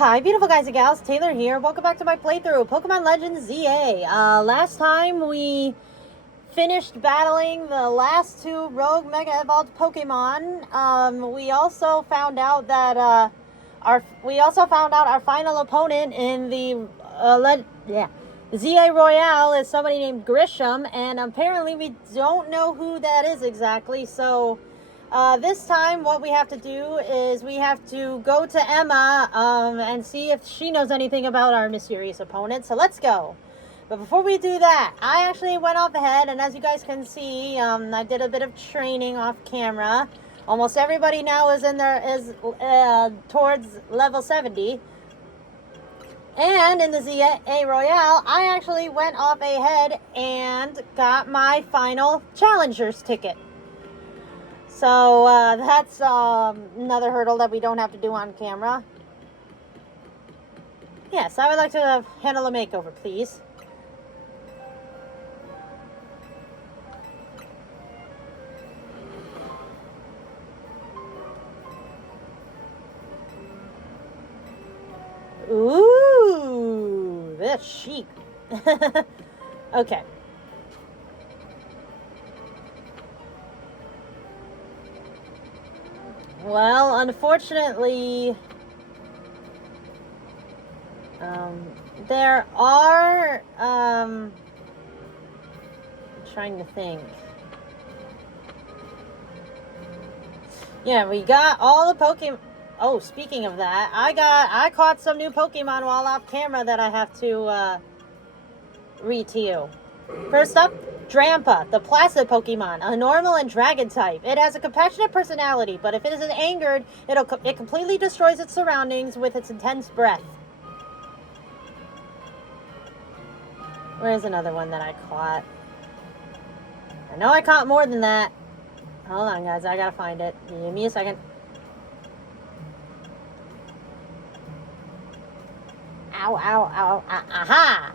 Hi, beautiful guys and gals. Taylor here. Welcome back to my playthrough of Pokemon Legends ZA. Last time we finished battling the last two Rogue Mega Evolved Pokemon. We also found out that our final opponent in the ZA Royale is somebody named Grisham, and apparently we don't know who that is exactly. So this time what we have to do is we have to go to Emma and see if she knows anything about our mysterious opponent. So let's go. But before we do that, I actually went off ahead, and as you guys can see, I did a bit of training off camera. Almost everybody now is towards level 70. And in the ZA Royale, I actually went off ahead and got my final Challenger's ticket. So that's another hurdle that we don't have to do on camera. Yes, I would like to handle a makeover, please. Ooh, that's chic. Okay. Well, unfortunately, there are, I'm trying to think. Yeah, we got all the Pokemon. Oh, speaking of that, I caught some new Pokemon while off camera that I have to read to you. First up, Drampa, the placid Pokemon, a normal and dragon type. It has a compassionate personality, but if it is angered, it completely destroys its surroundings with its intense breath. Where's another one that I caught? I know I caught more than that. Hold on, guys, I gotta find it. Give me a second. Ow, ow, ow, aha!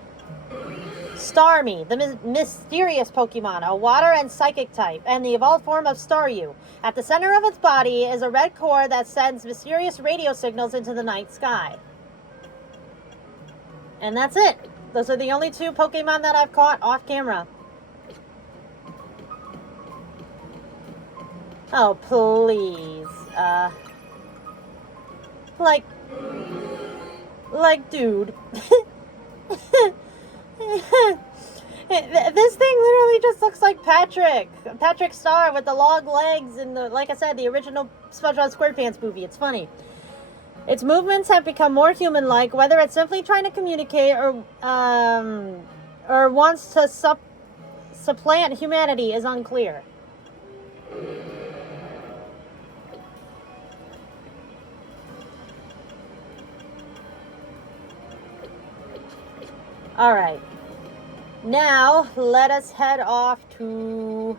Starmie, the mysterious Pokemon, a water and psychic type, and the evolved form of Staryu. At the center of its body is a red core that sends mysterious radio signals into the night sky. And that's it. Those are the only two Pokemon that I've caught off camera. Oh, please. Dude. This thing literally just looks like Patrick Star with the long legs and like I said, the original SpongeBob SquarePants movie. It's funny. Its movements have become more human-like, whether it's simply trying to communicate or wants to supplant humanity is unclear. All right. Now, let us head off to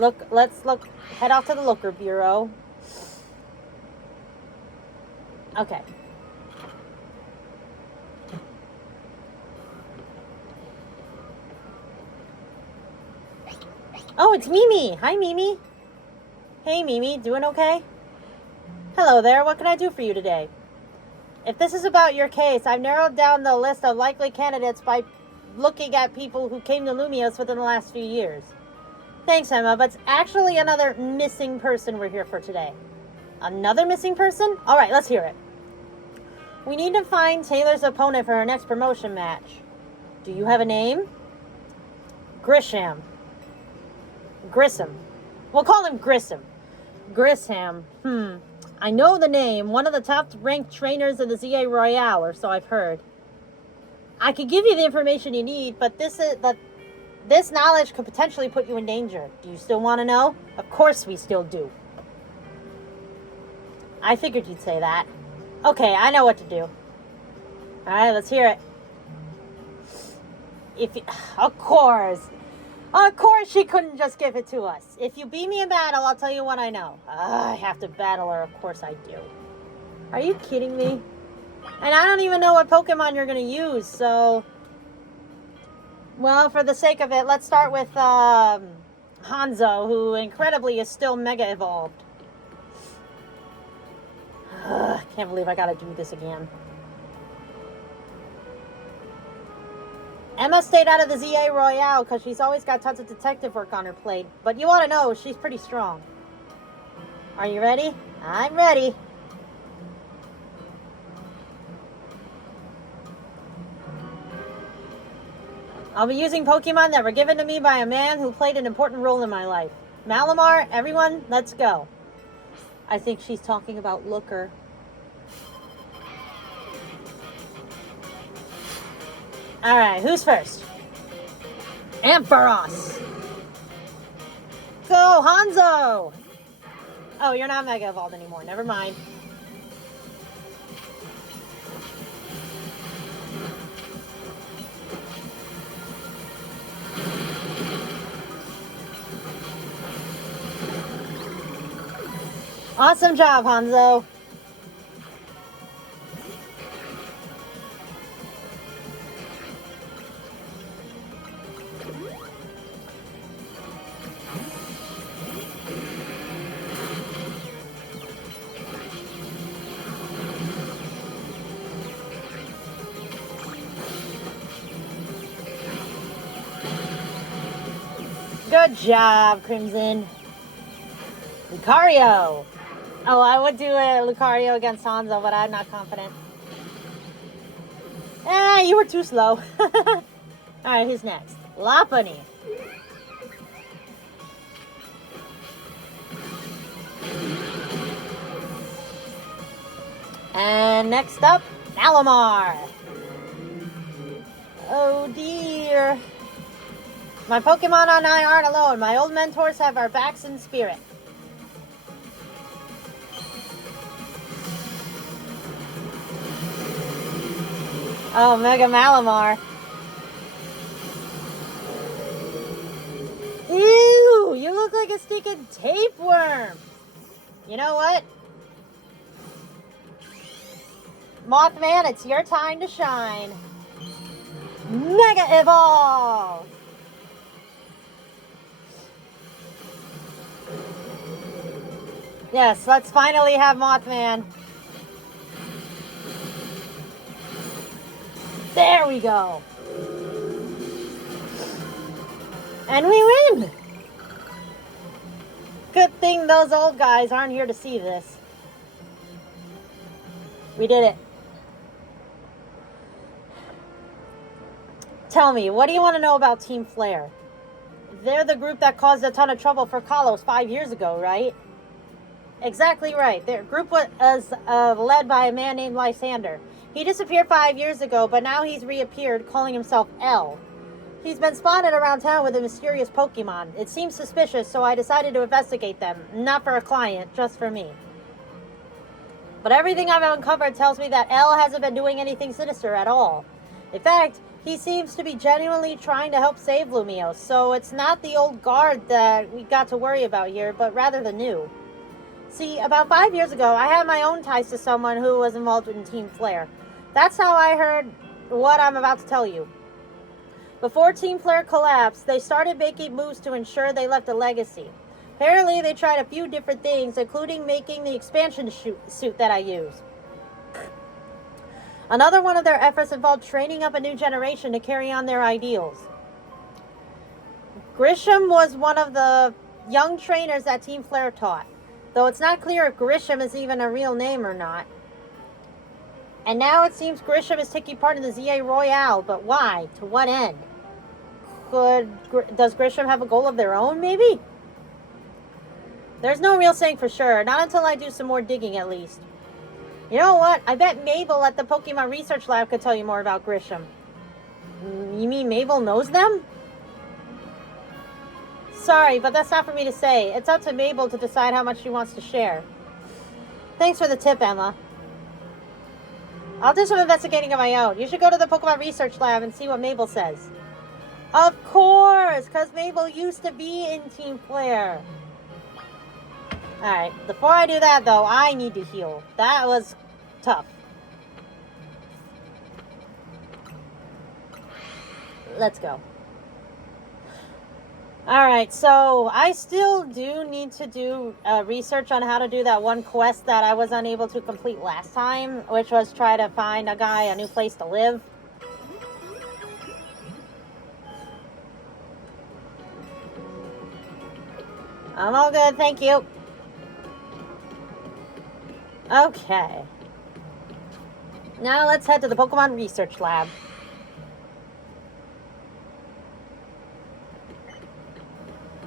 head off to the Looker Bureau. Okay. Oh, it's Mimi. Hi, Mimi. Hey, Mimi. Doing okay? Hello there. What can I do for you today? If this is about your case, I've narrowed down the list of likely candidates by looking at people who came to Lumios within the last few years. Thanks, Emma, but it's actually another missing person we're here for today. Another missing person? All right, let's hear it. We need to find Taylor's opponent for her next promotion match. Do you have a name? Grisham. Grissom. We'll call him Grissom. Grisham. I know the name. One of the top-ranked trainers in the ZA Royale, or so I've heard. I could give you the information you need, but this knowledge could potentially put you in danger. Do you still want to know? Of course we still do. I figured you'd say that. Okay, I know what to do. Alright, let's hear it. Of course she couldn't just give it to us. If you beat me in battle, I'll tell you what I know. I have to battle her, of course I do. Are you kidding me? And I don't even know what Pokemon you're going to use, so... Well, for the sake of it, let's start with Hanzo, who incredibly is still Mega Evolved. Can't believe I gotta do this again. Emma stayed out of the ZA Royale because she's always got tons of detective work on her plate. But you ought to know, she's pretty strong. Are you ready? I'm ready. I'll be using Pokemon that were given to me by a man who played an important role in my life. Malamar, everyone, let's go. I think she's talking about Looker. Alright, who's first? Ampharos! Go, Hanzo! Oh, you're not Mega Evolved anymore. Never mind. Awesome job, Hanzo. Good job, Crimson. Lucario. Oh, I would do a Lucario against Hanzo, but I'm not confident. You were too slow. Alright, who's next? Lopunny. And next up, Malamar. Oh dear. My Pokemon and I aren't alone. My old mentors have our backs in spirit. Oh, Mega Malamar. Ew, you look like a stinking tapeworm. You know what? Mothman, it's your time to shine. Mega Evolve! Yes, let's finally have Mothman. There we go. And we win! Good thing those old guys aren't here to see this. We did it. Tell me, what do you want to know about Team Flare? They're the group that caused a ton of trouble for Kalos 5 years ago, right? Exactly right. Their group was led by a man named Lysandere. He disappeared 5 years ago, but now he's reappeared, calling himself L. He's been spotted around town with a mysterious Pokemon. It seems suspicious, so I decided to investigate them. Not for a client, just for me. But everything I've uncovered tells me that L hasn't been doing anything sinister at all. In fact, he seems to be genuinely trying to help save Lumiose, so it's not the old guard that we got to worry about here, but rather the new. See, about 5 years ago, I had my own ties to someone who was involved in Team Flare. That's how I heard what I'm about to tell you. Before Team Flare collapsed, they started making moves to ensure they left a legacy. Apparently, they tried a few different things, including making the expansion suit that I use. Another one of their efforts involved training up a new generation to carry on their ideals. Grisham was one of the young trainers that Team Flare taught, though it's not clear if Grisham is even a real name or not. And now it seems Grisham is taking part in the ZA Royale, but why? To what end? Does Grisham have a goal of their own, maybe? There's no real saying for sure, not until I do some more digging at least. You know what? I bet Mabel at the Pokemon Research Lab could tell you more about Grisham. You mean Mabel knows them? Sorry, but that's not for me to say. It's up to Mabel to decide how much she wants to share. Thanks for the tip, Emma. I'll do some investigating of my own. You should go to the Pokemon Research Lab and see what Mabel says. Of course, because Mabel used to be in Team Flare. Alright, before I do that, though, I need to heal. That was tough. Let's go. Alright, so I still do need to do research on how to do that one quest that I was unable to complete last time, which was try to find a guy a new place to live. I'm all good, thank you. Okay. Now let's head to the Pokemon Research Lab.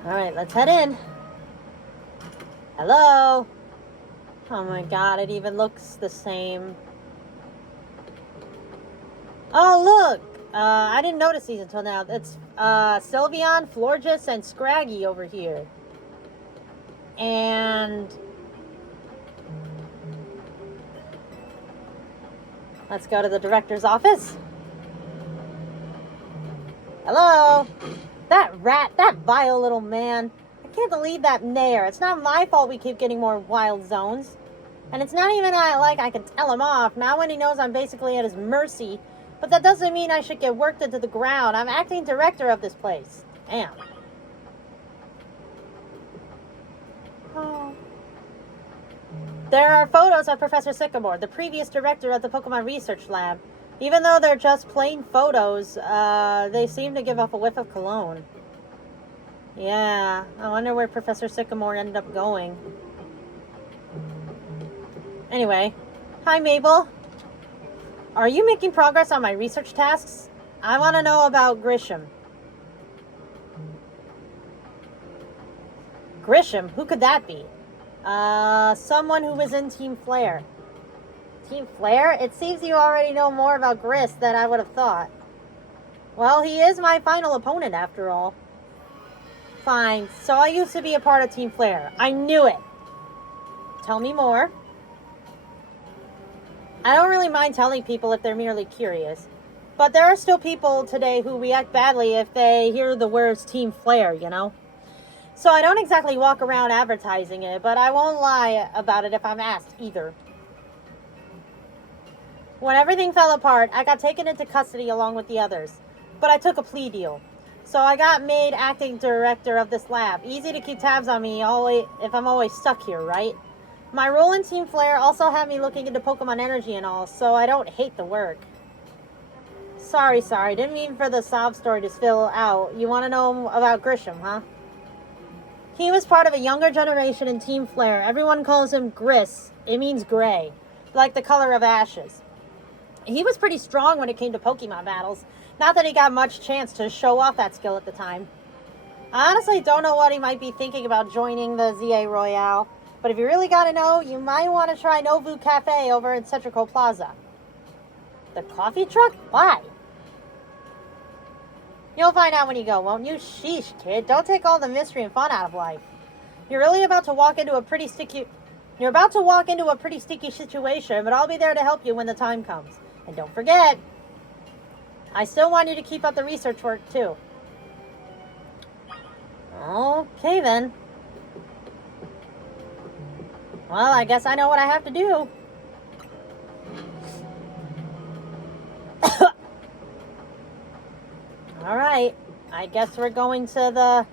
Alright, let's head in. Hello? Oh my god, it even looks the same. Oh, look! I didn't notice these until now. It's Sylveon, Florges, and Scraggy over here. And let's go to the director's office. Hello? That rat, that vile little man. I can't believe that Nair. It's not my fault we keep getting more wild zones. And it's not even like I can tell him off, now when he knows I'm basically at his mercy. But that doesn't mean I should get worked into the ground. I'm acting director of this place. Damn. Oh. There are photos of Professor Sycamore, the previous director of the Pokemon Research Lab. Even though they're just plain photos, they seem to give off a whiff of cologne. Yeah, I wonder where Professor Sycamore ended up going. Anyway, hi Mabel. Are you making progress on my research tasks? I want to know about Grisham. Grisham? Who could that be? Someone who was in Team Flare. Team Flare? It seems you already know more about Grist than I would have thought. Well, he is my final opponent after all. Fine, so I used to be a part of Team Flare. I knew it. Tell me more. I don't really mind telling people if they're merely curious. But there are still people today who react badly if they hear the words Team Flare, you know? So I don't exactly walk around advertising it, but I won't lie about it if I'm asked either. When everything fell apart, I got taken into custody along with the others. But I took a plea deal. So I got made acting director of this lab. Easy to keep tabs on me if I'm always stuck here, right? My role in Team Flare also had me looking into Pokemon energy and all, so I don't hate the work. Sorry. Didn't mean for the sob story to spill out. You want to know about Grisham, huh? He was part of a younger generation in Team Flare. Everyone calls him Gris. It means gray, like the color of ashes. He was pretty strong when it came to Pokemon battles. Not that he got much chance to show off that skill at the time. I honestly don't know what he might be thinking about joining the ZA Royale. But if you really gotta know, you might want to try Novu Cafe over in Centrico Plaza. The coffee truck? Why? You'll find out when you go, won't you? Sheesh, kid. Don't take all the mystery and fun out of life. You're about to walk into a pretty sticky situation, but I'll be there to help you when the time comes. And don't forget, I still want you to keep up the research work, too. Okay, then. Well, I guess I know what I have to do. Alright. I guess we're going to the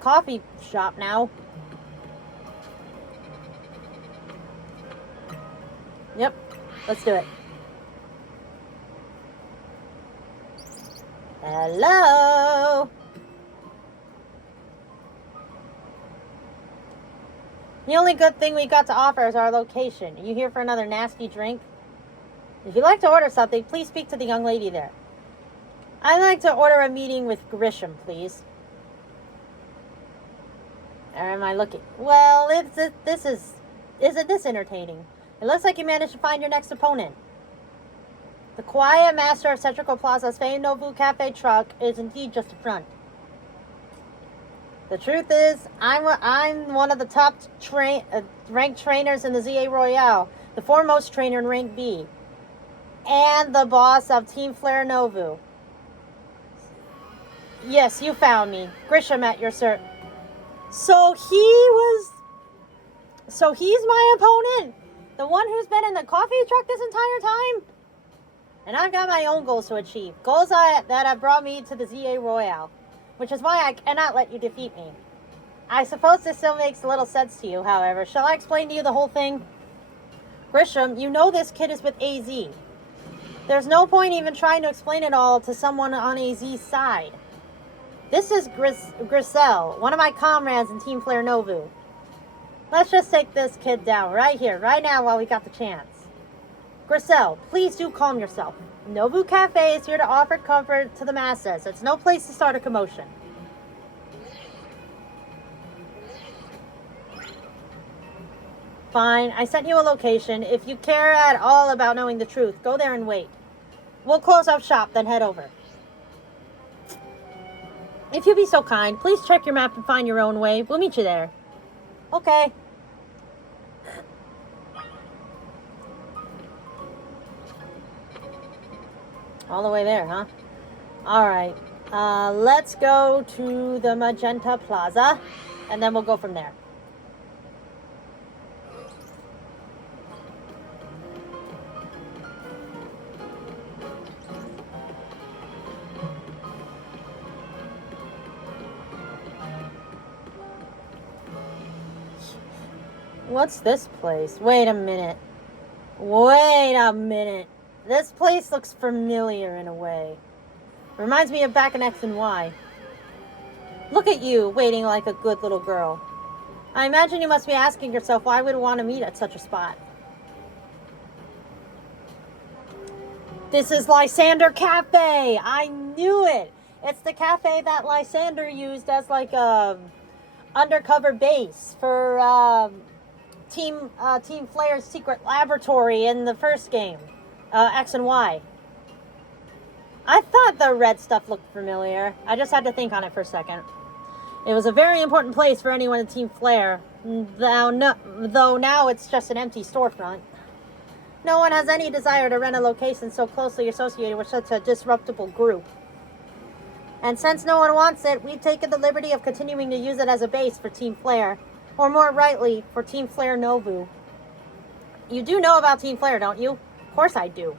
coffee shop now. Yep. Let's do it. Hello? The only good thing we got to offer is our location. Are you here for another nasty drink? If you'd like to order something, please speak to the young lady there. I'd like to order a meeting with Grisham, please. Or am I looking? Well, isn't this entertaining? It looks like you managed to find your next opponent. The quiet master of Centrico Plaza's famed Novu Cafe truck is indeed just a front. The truth is, I'm one of the top ranked trainers in the ZA Royale, the foremost trainer in rank B, and the boss of Team Flare Novu. Yes, you found me. Grisham at your service. So he's my opponent? The one who's been in the coffee truck this entire time? And I've got my own goals to achieve. Goals that have brought me to the ZA Royale. which is why I cannot let you defeat me. I suppose this still makes a little sense to you, however. Shall I explain to you the whole thing? Grisham, you know this kid is with AZ. There's no point even trying to explain it all to someone on AZ's side. This is Griselle, one of my comrades in Team Flare Novu. Let's just take this kid down right here, right now while we got the chance. Griselle, please do calm yourself. Novu Cafe is here to offer comfort to the masses. It's no place to start a commotion. Fine, I sent you a location. If you care at all about knowing the truth, go there and wait. We'll close up shop, then head over. If you'd be so kind, please check your map and find your own way. We'll meet you there. Okay. All the way there, huh? Alright. Let's go to the Magenta Plaza, and then we'll go from there. What's this place? Wait a minute. This place looks familiar in a way. Reminds me of back in X and Y. Look at you, waiting like a good little girl. I imagine you must be asking yourself why we'd want to meet at such a spot. This is Lysandere Cafe! I knew it! It's the cafe that Lysandere used as like a undercover base for Team Flare's secret laboratory in the first game, X and Y. I thought the red stuff looked familiar. I just had to think on it for a second. It was a very important place for anyone in Team Flare, though now it's just an empty storefront. No one has any desire to rent a location so closely associated with such a disruptible group. And since no one wants it, we've taken the liberty of continuing to use it as a base for Team Flare. Or more rightly, for Team Flare Novu. You do know about Team Flare, don't you? Of course I do.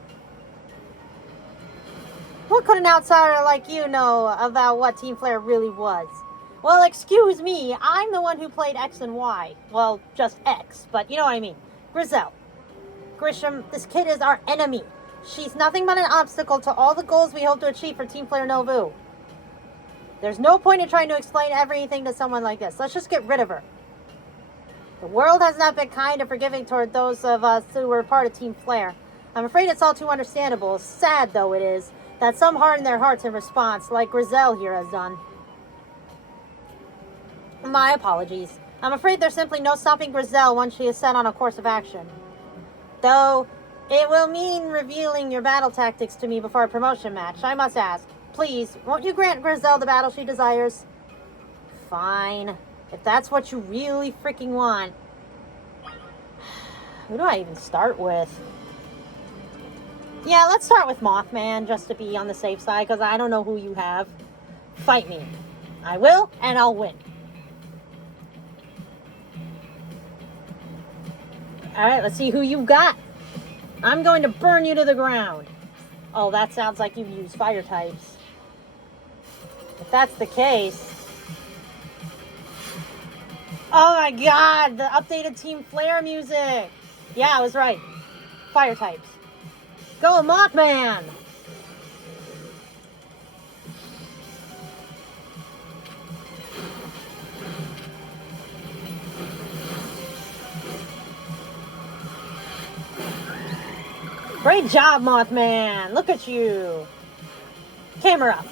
What could an outsider like you know about what Team Flare really was? Well, excuse me, I'm the one who played X and Y. Well, just X, but you know what I mean. Griselle. Grisham, this kid is our enemy. She's nothing but an obstacle to all the goals we hope to achieve for Team Flare Novu. There's no point in trying to explain everything to someone like this. Let's just get rid of her. The world has not been kind and forgiving toward those of us who were part of Team Flare. I'm afraid it's all too understandable, sad though it is, that some harden their hearts in response, like Griselle here has done. My apologies. I'm afraid there's simply no stopping Griselle once she is set on a course of action. Though, it will mean revealing your battle tactics to me before a promotion match. I must ask, please, won't you grant Griselle the battle she desires? Fine. If that's what you really freaking want. Who do I even start with? Yeah, let's start with Mothman, just to be on the safe side, because I don't know who you have. Fight me. I will, and I'll win. Alright, let's see who you got. I'm going to burn you to the ground. Oh, that sounds like you've used fire types. If that's the case... Oh my god, the updated Team Flare music. Yeah, I was right. Fire types. Go, Mothman! Great job, Mothman. Look at you. Camera up.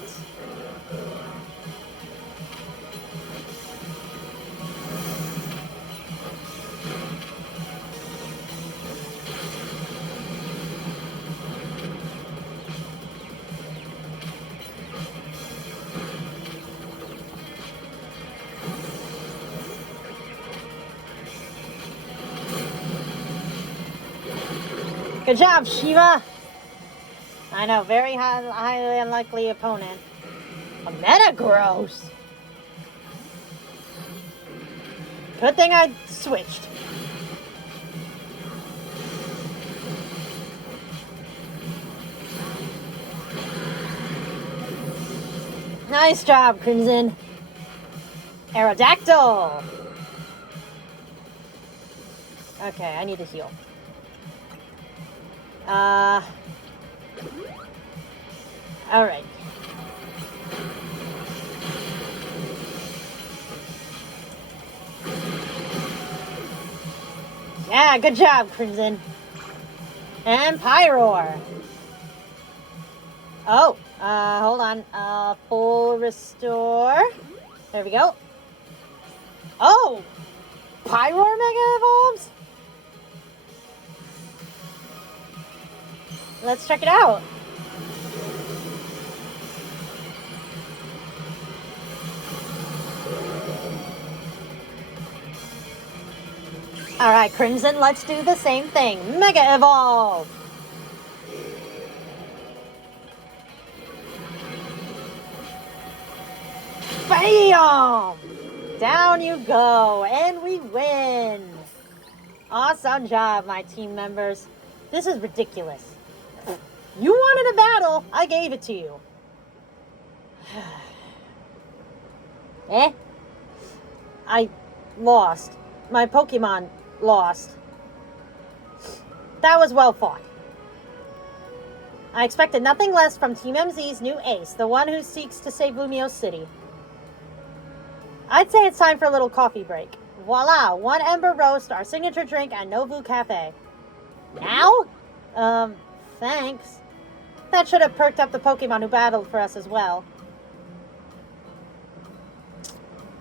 Good job, Shiva. I know, very highly unlikely opponent. A Metagross. Good thing I switched. Nice job, Crimson. Aerodactyl. Okay, I need to heal. Alright. Yeah, good job, Crimson. And Pyroar. Oh, hold on. Full restore. There we go. Oh! Pyroar Mega Evolves? Let's check it out. Alright, Crimson, let's do the same thing. Mega Evolve! Bam! Down you go, and we win! Awesome job, my team members. This is ridiculous. You wanted a battle, I gave it to you. I lost. My Pokemon lost. That was well fought. I expected nothing less from Team MZ's new ace, the one who seeks to save Lumio City. I'd say it's time for a little coffee break. Voila, one Ember Roast, our signature drink at Novu Cafe. Now? Thanks. That should have perked up the Pokemon who battled for us as well.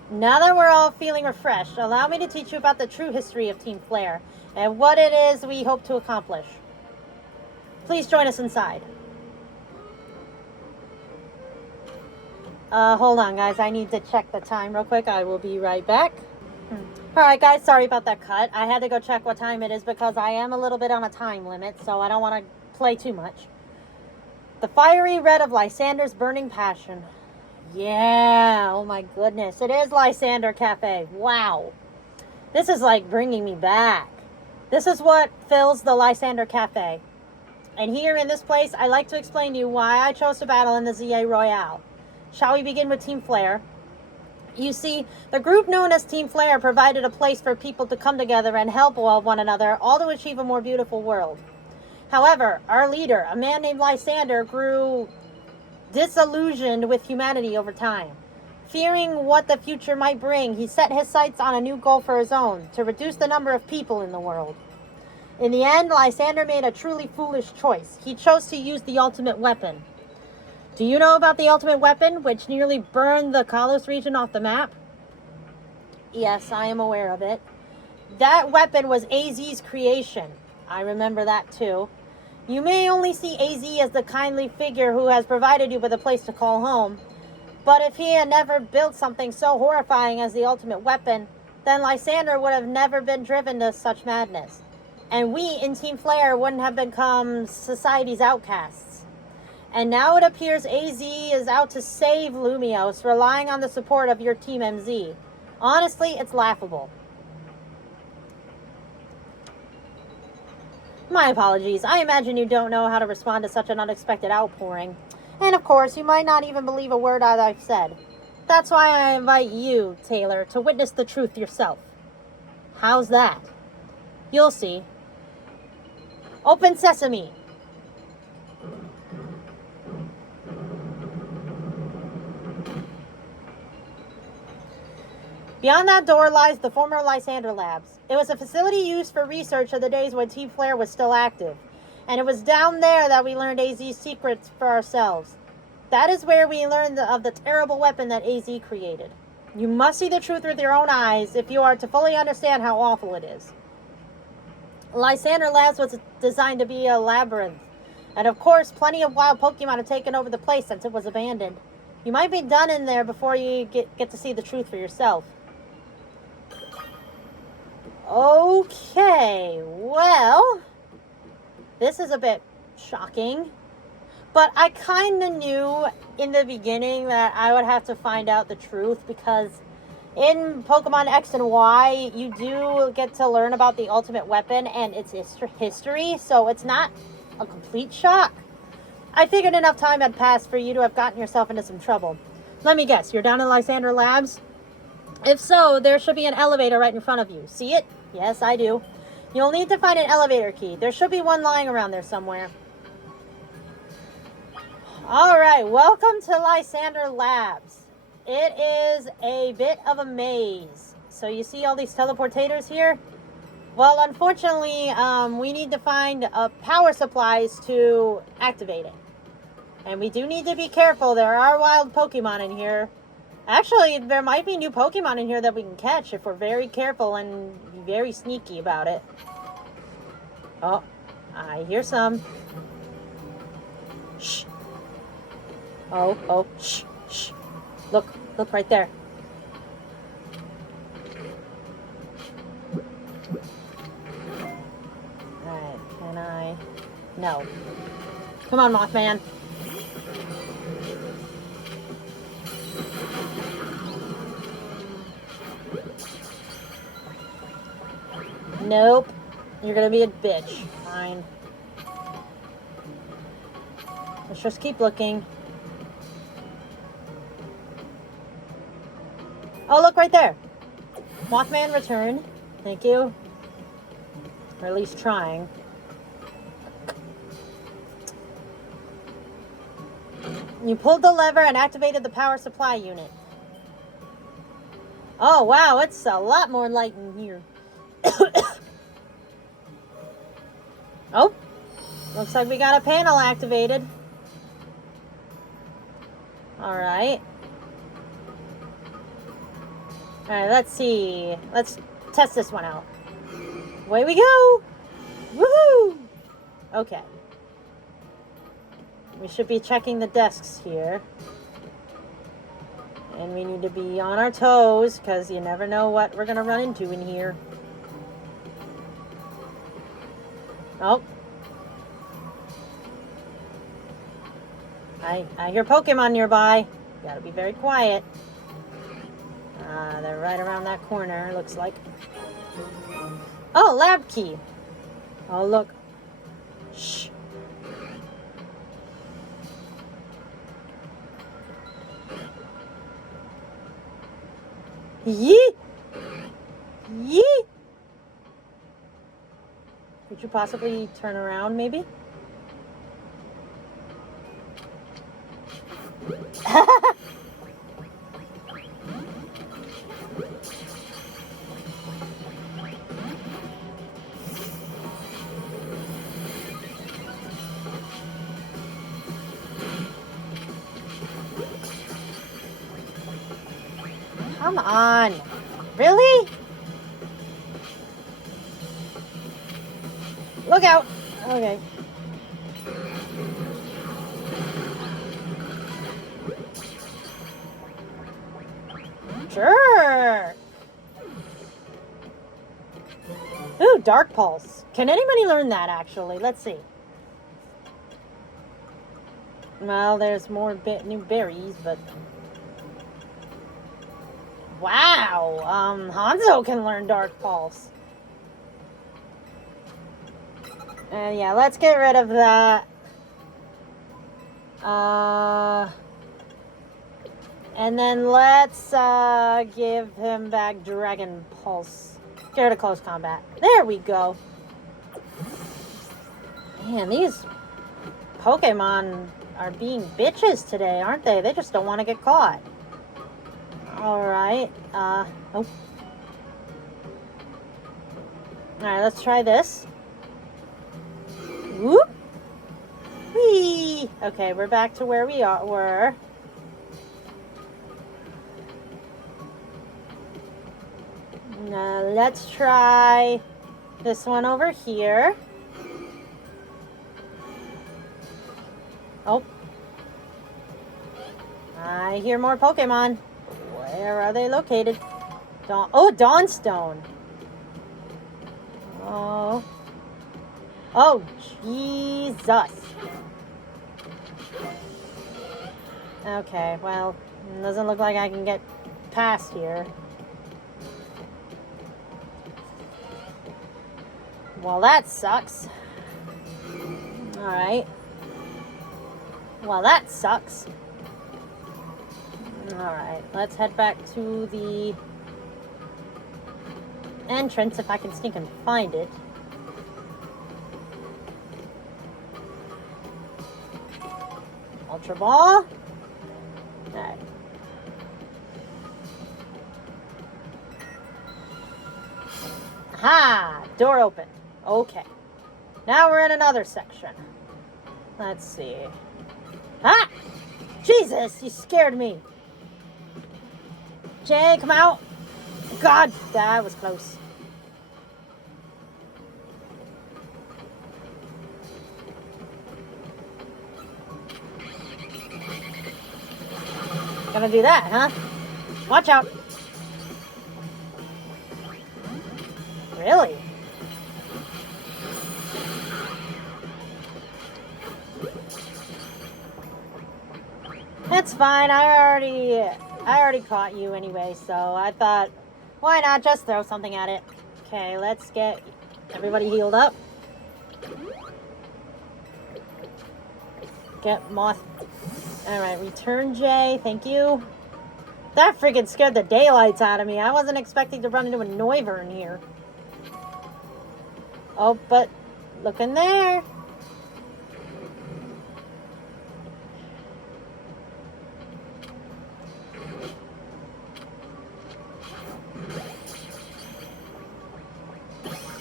Now that we're all feeling refreshed, allow me to teach you about the true history of Team Flare and what it is we hope to accomplish. Please join us inside. Hold on, guys. I need to check the time real quick. I will be right back. Alright, guys. Sorry about that cut. I had to go check what time it is because I am a little bit on a time limit, so I don't want to play too much. The fiery red of Lysander's burning passion. Yeah. Oh, my goodness. It is Lysandere Cafe. Wow. This is like bringing me back. This is what fills the Lysandere Cafe. And here in this place, I like to explain to you why I chose to battle in the ZA Royale. Shall we begin with Team Flare? You see, the group known as Team Flare provided a place for people to come together and help one another, all to achieve a more beautiful world. However, our leader, a man named Lysandere, grew disillusioned with humanity over time. Fearing what the future might bring, he set his sights on a new goal for his own, to reduce the number of people in the world. In the end, Lysandere made a truly foolish choice. He chose to use the ultimate weapon. Do you know about the ultimate weapon, which nearly burned the Kalos region off the map? Yes, I am aware of it. That weapon was AZ's creation. I remember that too. You may only see AZ as the kindly figure who has provided you with a place to call home. But if he had never built something so horrifying as the ultimate weapon, then Lysandere would have never been driven to such madness. And we in Team Flare wouldn't have become society's outcasts. And now it appears AZ is out to save Lumios, relying on the support of your Team MZ. Honestly, it's laughable. My apologies. I imagine you don't know how to respond to such an unexpected outpouring. And of course, you might not even believe a word that I've said. That's why I invite you, Taylor, to witness the truth yourself. How's that? You'll see. Open sesame! Beyond that door lies the former Lysandere Labs. It was a facility used for research in the days when Team Flare was still active. And it was down there that we learned AZ's secrets for ourselves. That is where we learned of the terrible weapon that AZ created. You must see the truth with your own eyes if you are to fully understand how awful it is. Lysandere Labs was designed to be a labyrinth. And of course, plenty of wild Pokemon have taken over the place since it was abandoned. You might be done in there before you get to see the truth for yourself. Okay, well, this is a bit shocking, but I kind of knew in the beginning that I would have to find out the truth because in Pokemon X and Y, you do get to learn about the ultimate weapon and its history, so it's not a complete shock. I figured enough time had passed for you to have gotten yourself into some trouble. Let me guess, you're down in Lysandere Labs? If so, there should be an elevator right in front of you. See it? Yes, I do. You'll need to find an elevator key. There should be one lying around there somewhere. Alright, welcome to Lysandere Labs. It is a bit of a maze. So you see all these teleportators here? Well, unfortunately, we need to find power supplies to activate it. And we do need to be careful. There are wild Pokemon in here. Actually, there might be new Pokemon in here that we can catch if we're very careful and very sneaky about it. Oh, I hear some. Shh. Oh, shh. Look right there. Alright, can I? No. Come on, Mothman. Nope. You're gonna be a bitch. Fine. Let's just keep looking. Oh, look right there. Mothman returned. Thank you. Or at least trying. You pulled the lever and activated the power supply unit. Oh, wow. It's a lot more light in here. Oh. Looks like we got a panel activated. Alright. Alright, let's see. Let's test this one out. Away we go! Woohoo! Okay. We should be checking the desks here. And we need to be on our toes, because you never know what we're going to run into in here. Oh. I hear Pokemon nearby. Gotta be very quiet. They're right around that corner, looks like. Oh, lab key. Oh, look. Shh. Yee! Yee! Could you possibly turn around, maybe? Come on. Really? Look out. Okay. Sure. Ooh, Dark Pulse. Can anybody learn that, actually? Let's see. Well, there's more new berries, but... Wow! Hanzo can learn Dark Pulse. And yeah, let's get rid of that. And then let's give him back Dragon Pulse. Get rid of close combat. There we go. Man, these Pokemon are being bitches today, aren't they? They just don't want to get caught. Alright. Oh. Alright, let's try this. Whoop! Whee! Okay, we're back to where we were. Now let's try this one over here. Oh. I hear more Pokemon. Where are they located? Dawnstone. Oh. Oh, Jesus. Okay, well, it doesn't look like I can get past here. Well, that sucks. Alright. Well, that sucks. Alright, let's head back to the entrance if I can sneak and find it. Ultra Ball. Alright. Aha! Door open. Okay. Now we're in another section. Let's see. Ah! Jesus, you scared me. Jay, come out. God, that was close. Gonna do that, huh? Watch out. Really? That's fine. I already caught you anyway, so I thought, why not just throw something at it? Okay, let's get everybody healed up. Get Moth. Alright, return Jay. Thank you. That freaking scared the daylights out of me. I wasn't expecting to run into a Noivern here. Oh, but look in there.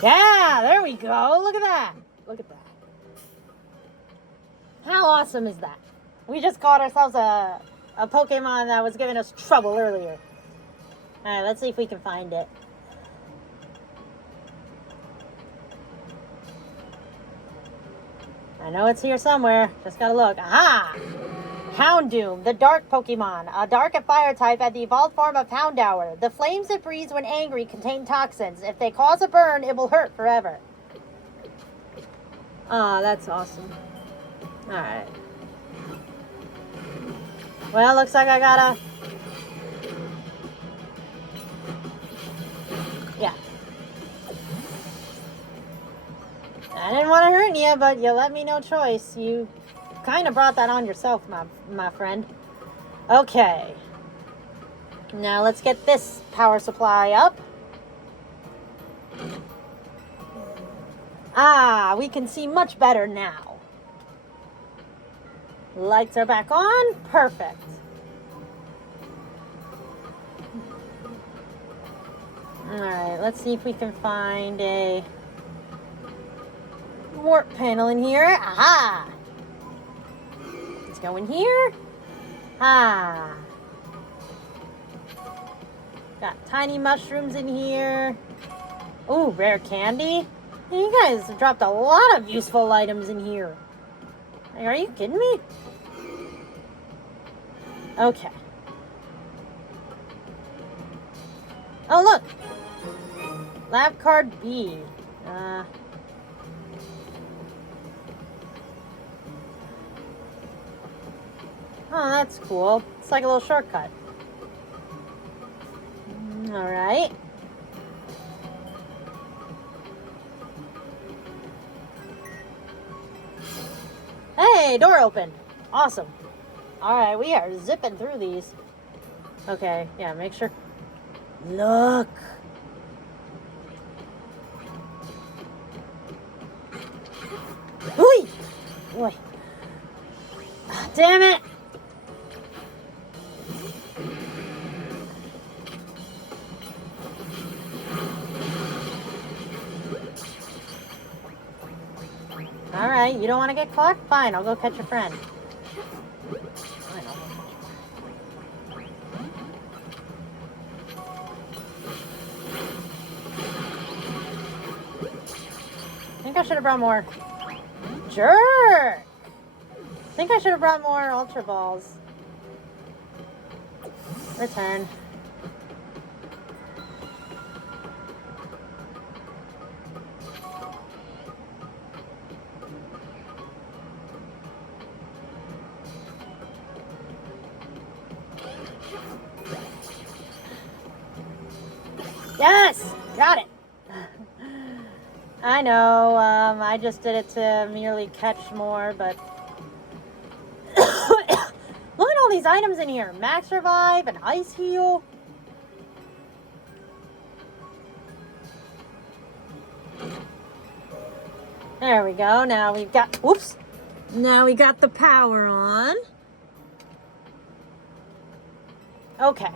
Yeah, there we go. Look at that. Look at that. How awesome is that? We just caught ourselves a Pokemon that was giving us trouble earlier. Alright, let's see if we can find it. I know it's here somewhere. Just gotta look. Aha! Houndoom, the dark Pokemon. A dark and fire type and the evolved form of Houndour. The flames it breathes when angry contain toxins. If they cause a burn, it will hurt forever. Ah, that's awesome. Alright. Well, looks like I gotta... Yeah. I didn't want to hurt you, but you let me no choice. You kind of brought that on yourself, my friend. Okay. Now let's get this power supply up. Ah, we can see much better now. Lights are back on. Perfect. Alright, let's see if we can find a warp panel in here. Aha! Let's go in here. Ah. Got tiny mushrooms in here. Ooh, rare candy. You guys have dropped a lot of useful items in here. Are you kidding me? Okay. Oh, look. Lab card B. Oh, that's cool. It's like a little shortcut. Alright. Hey, door opened. Awesome. Alright, we are zipping through these. Okay, yeah, make sure. Look. Ooh! Boy. Damn it! Alright, you don't want to get caught? Fine, I'll go catch your friend. Fine, I'll go catch your friend. I think I should have brought more. Jerk! I think I should have brought more Ultra Balls. Return. Yes! Got it! I know, I just did it to merely catch more, but... Look at all these items in here. Max Revive, an Ice Heal. There we go. Now we've got... Whoops. Now we got the power on. Okay.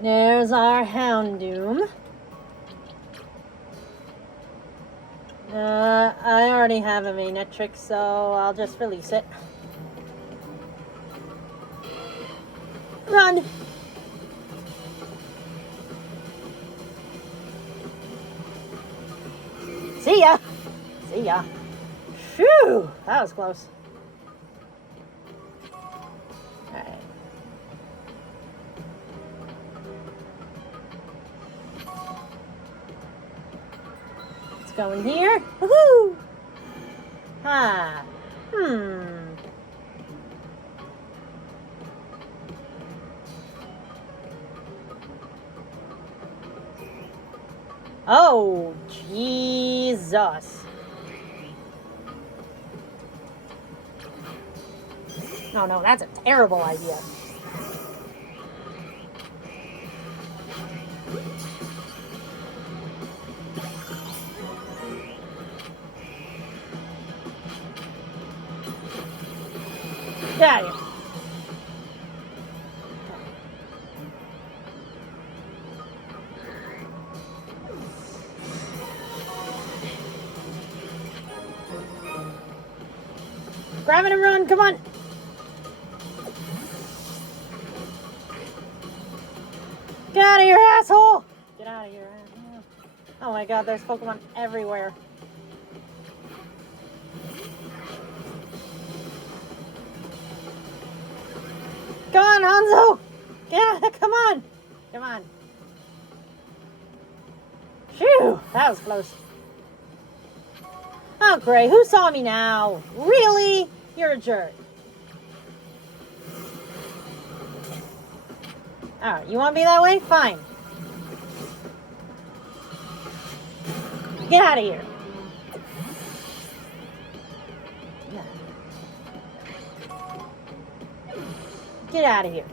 There's our Houndoom. I already have a Manetric, so I'll just release it. Run! See ya! See ya. Phew! That was close. Alright. Let's go in here. Woohoo! Ah. Oh, Jesus. Oh no, that's a terrible idea. Get out of here. Grab it and run, come on! Get out of here, asshole! Get out of here, asshole. Oh my god, there's Pokemon everywhere. Come on, Hanzo! Yeah, come on! Come on. Phew, that was close. Oh, great. Who saw me now? Really? You're a jerk. Alright, you want to be that way? Fine. Get out of here. Get out of here.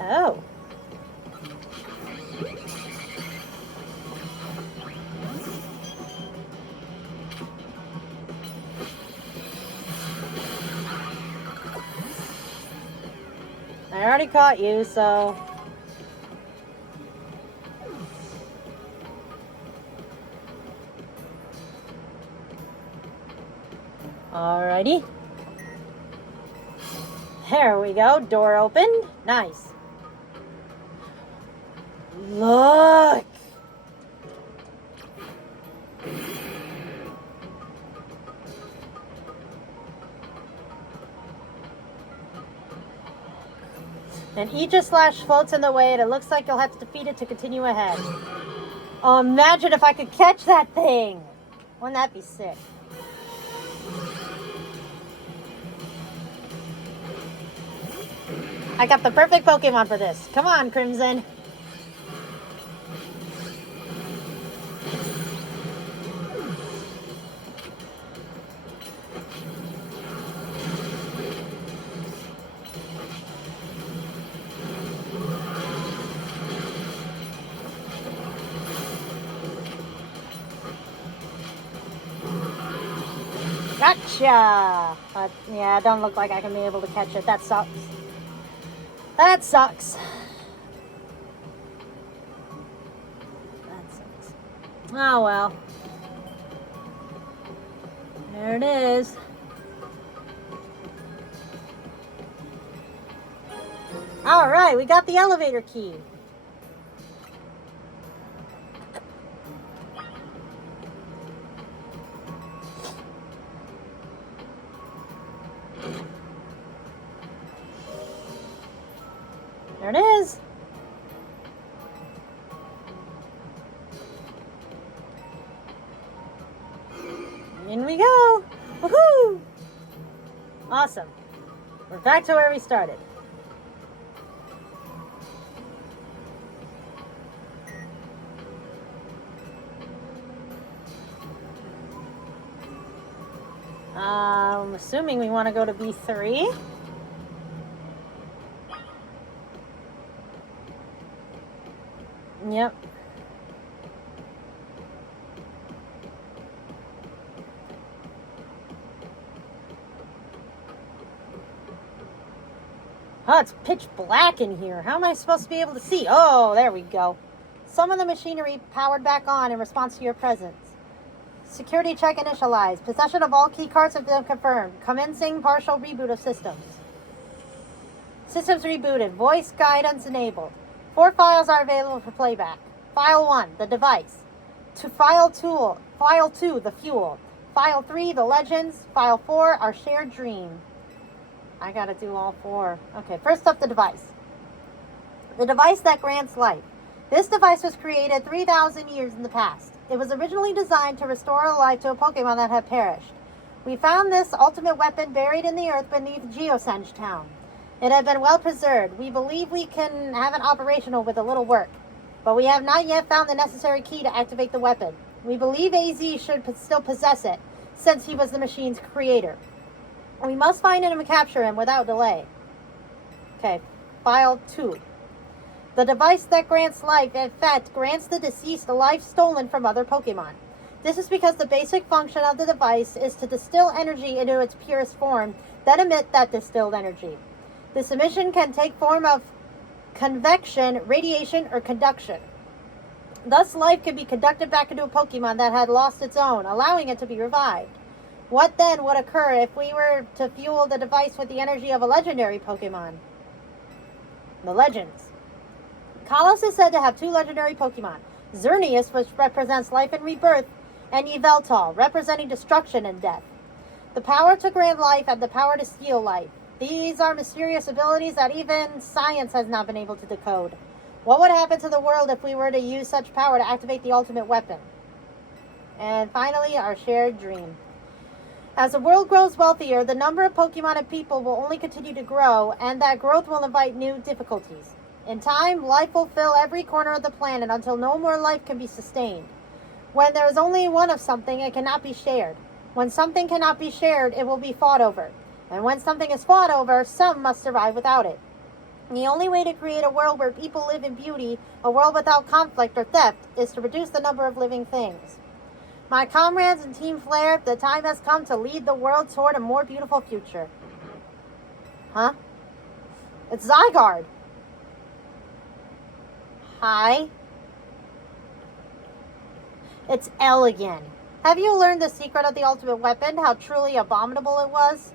Oh. I already caught you, so... Alrighty. There we go. Door open. Nice. Look! And Aegislash floats in the way, and it looks like you'll have to defeat it to continue ahead. Oh, imagine if I could catch that thing! Wouldn't that be sick? I got the perfect Pokemon for this. Come on, Crimson. Gotcha! But yeah, it don't look like I can be able to catch it. That sucks. That sucks. That sucks. Oh well. There it is. Alright, we got the elevator key. There it is. In we go. Woohoo! Awesome. We're back to where we started. I'm assuming we want to go to B3. Yep. Oh, it's pitch black in here. How am I supposed to be able to see? Oh, there we go. Some of the machinery powered back on in response to your presence. Security check initialized. Possession of all key cards have been confirmed. Commencing partial reboot of systems. Systems rebooted. Voice guidance enabled. 4 files are available for playback. File 1, the device. To File 2, the fuel. File 3, the legends. File 4, our shared dream. I gotta do all 4. Okay, first up, the device. The device that grants life. This device was created 3,000 years in the past. It was originally designed to restore life to a Pokemon that had perished. We found this ultimate weapon buried in the earth beneath Geosenge Town. It had been well preserved. We believe we can have it operational with a little work, but we have not yet found the necessary key to activate the weapon. We believe AZ should still possess it, since he was the machine's creator. We must find him and capture him without delay. Okay, File 2. The device that grants life, in fact, grants the deceased a life stolen from other Pokemon. This is because the basic function of the device is to distill energy into its purest form, then emit that distilled energy. This emission can take form of convection, radiation, or conduction. Thus, life can be conducted back into a Pokemon that had lost its own, allowing it to be revived. What then would occur if we were to fuel the device with the energy of a legendary Pokemon? The legends. Kalos is said to have 2 legendary Pokemon. Xerneas, which represents life and rebirth, and Yveltal, representing destruction and death. The power to grant life and the power to steal life. These are mysterious abilities that even science has not been able to decode. What would happen to the world if we were to use such power to activate the ultimate weapon? And finally, our shared dream. As the world grows wealthier, the number of Pokemon and people will only continue to grow, and that growth will invite new difficulties. In time, life will fill every corner of the planet until no more life can be sustained. When there is only one of something, it cannot be shared. When something cannot be shared, it will be fought over. And when something is fought over, some must survive without it. The only way to create a world where people live in beauty, a world without conflict or theft, is to reduce the number of living things. My comrades and Team Flare, the time has come to lead the world toward a more beautiful future. Huh? It's Zygarde. Hi. It's L again. Have you learned the secret of the ultimate weapon, how truly abominable it was?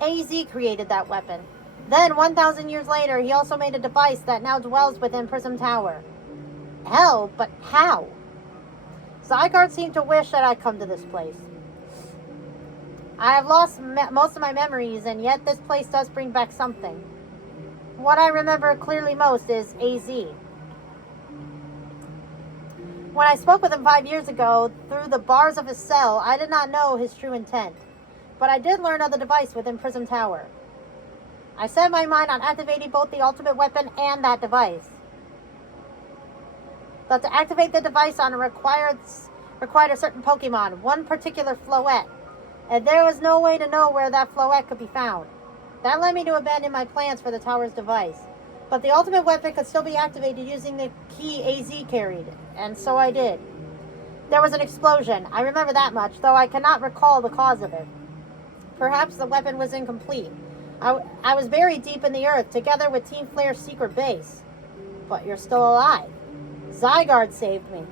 AZ created that weapon. Then, 1,000 years later, he also made a device that now dwells within Prism Tower. Hell, but how? Zygarde seemed to wish that I'd come to this place. I have lost most of my memories, and yet this place does bring back something. What I remember clearly most is AZ. When I spoke with him 5 years ago, through the bars of his cell, I did not know his true intent. But I did learn of the device within Prism Tower. I set my mind on activating both the ultimate weapon and that device. But to activate the device on required a certain Pokemon, one particular Floette. And there was no way to know where that Floette could be found. That led me to abandon my plans for the tower's device. But the ultimate weapon could still be activated using the key AZ carried, and so I did. There was an explosion, I remember that much, though I cannot recall the cause of it. Perhaps the weapon was incomplete. I was buried deep in the earth, together with Team Flare's secret base. But you're still alive. Zygarde saved me.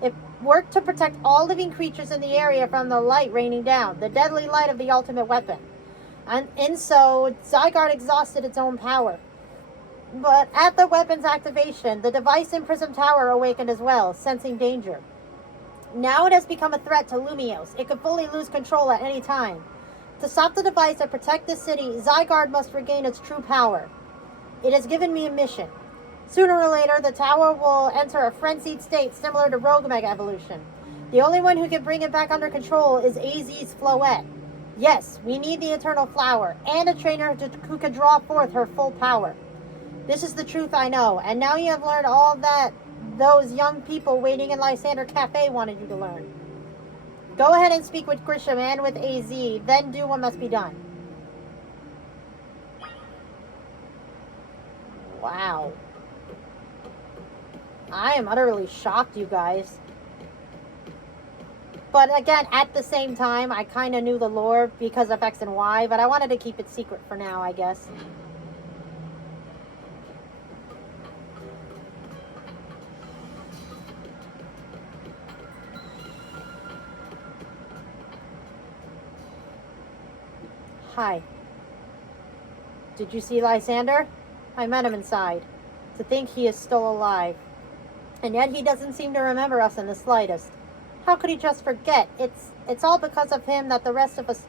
It worked to protect all living creatures in the area from the light raining down, the deadly light of the ultimate weapon. And so, Zygarde exhausted its own power. But at the weapon's activation, the device in Prism Tower awakened as well, sensing danger. Now it has become a threat to Lumiose. It could fully lose control at any time. To stop the device and protect the city, Zygarde must regain its true power. It has given me a mission. Sooner or later, the tower will enter a frenzied state similar to Rogue Mega Evolution. The only one who can bring it back under control is AZ's Floette. Yes, we need the Eternal Flower, and a trainer who can draw forth her full power. This is the truth I know, and now you have learned all that those young people waiting in Lysandere Cafe wanted you to learn. Go ahead and speak with Grisham and with AZ, then do what must be done. Wow. I am utterly shocked, you guys. But again, at the same time, I kind of knew the lore because of X and Y, but I wanted to keep it secret for now, I guess. Hi. Did you see Lysandere? I met him inside. To think he is still alive. And yet he doesn't seem to remember us in the slightest. How could he just forget? It's all because of him that the rest of us...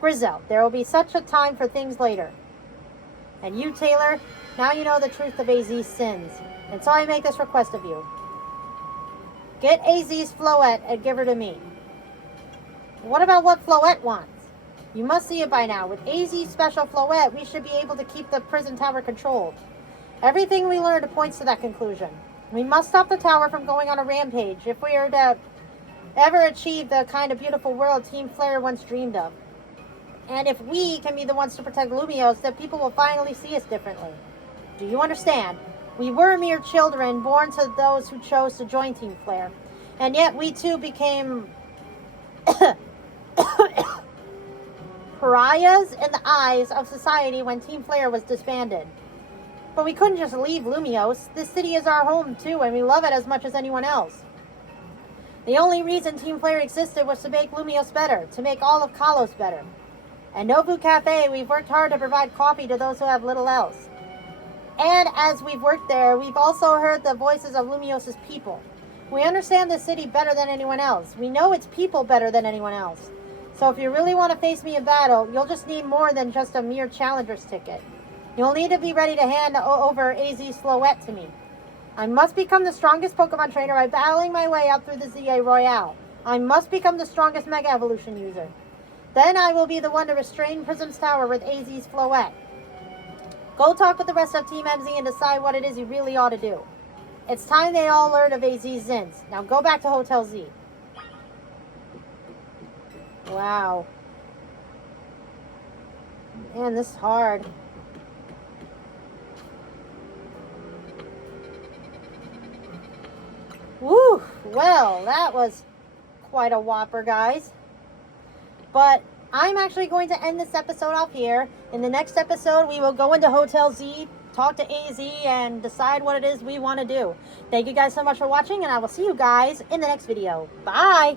Grizel, there will be such a time for things later. And you, Taylor, now you know the truth of AZ's sins. And so I make this request of you. Get AZ's Floette and give her to me. What about what Floette wants? You must see it by now. With AZ's special Floette, we should be able to keep the prison tower controlled. Everything we learned points to that conclusion. We must stop the tower from going on a rampage if we are to ever achieve the kind of beautiful world Team Flare once dreamed of. And if we can be the ones to protect Lumios, then people will finally see us differently. Do you understand? We were mere children born to those who chose to join Team Flare. And yet we too became pariahs in the eyes of society when Team Flare was disbanded. But we couldn't just leave Lumios. This city is our home too, and we love it as much as anyone else. The only reason Team Flare existed was to make Lumios better, to make all of Kalos better. At Nobu Cafe, we've worked hard to provide coffee to those who have little else. And as we've worked there, we've also heard the voices of Lumios' people. We understand the city better than anyone else. We know its people better than anyone else. So if you really want to face me in battle, you'll just need more than just a mere challenger's ticket. You'll need to be ready to hand over AZ's Floette to me. I must become the strongest Pokemon trainer by battling my way up through the ZA Royale. I must become the strongest Mega Evolution user. Then I will be the one to restrain Prism's Tower with AZ's Floette. Go talk with the rest of Team MZ and decide what it is you really ought to do. It's time they all learned of AZ's sins. Now go back to Hotel Z. Wow. Man, this is hard. Woo! Well, that was quite a whopper, guys. But I'm actually going to end this episode off here. In the next episode, we will go into Hotel Z, talk to AZ, and decide what it is we want to do. Thank you guys so much for watching, and I will see you guys in the next video. Bye!